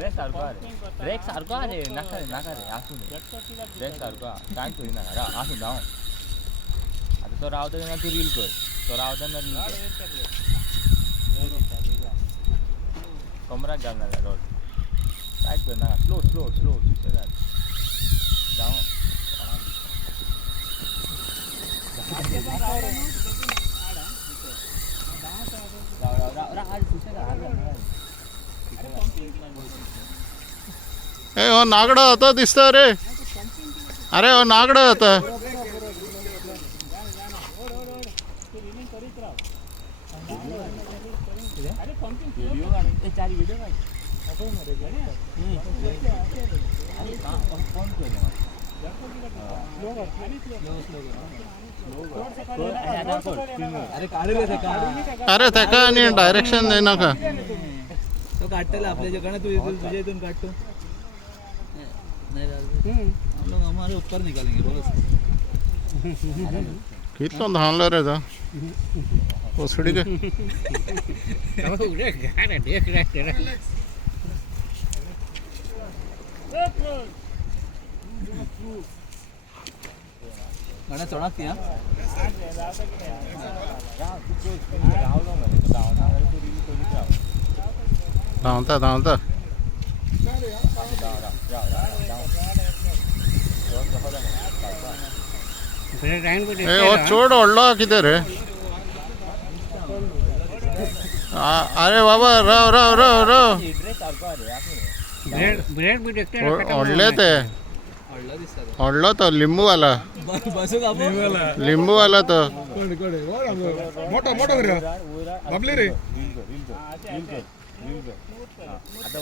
break सारको अरे break सारको अरे नाका रे आसू ब्रेक सारको टाइम थोडी ना आसू जाऊ आता तो रावता तू रील कर तो रावता रील कर कमरा घालना रोड टाइट कर ना स्लो जाऊ ए हो नागडा होता दिसता रे अरे हो नागडा होता अरे त्याका आणि डायरेक्शन दे नका तो काटला आपल्याकडे तुझ्या इथून काटतो हम लोग हमारे ऊपर निकालेंगे बोलो कितना धान रे था ओसड़ी के गाना चढ़ा किया धावता ए ओ चोड ओढलो किती रे अरे बाबा राव ओढले ते ओढलो तो लिंबू वाला तो मोठा रे बाबले रे आता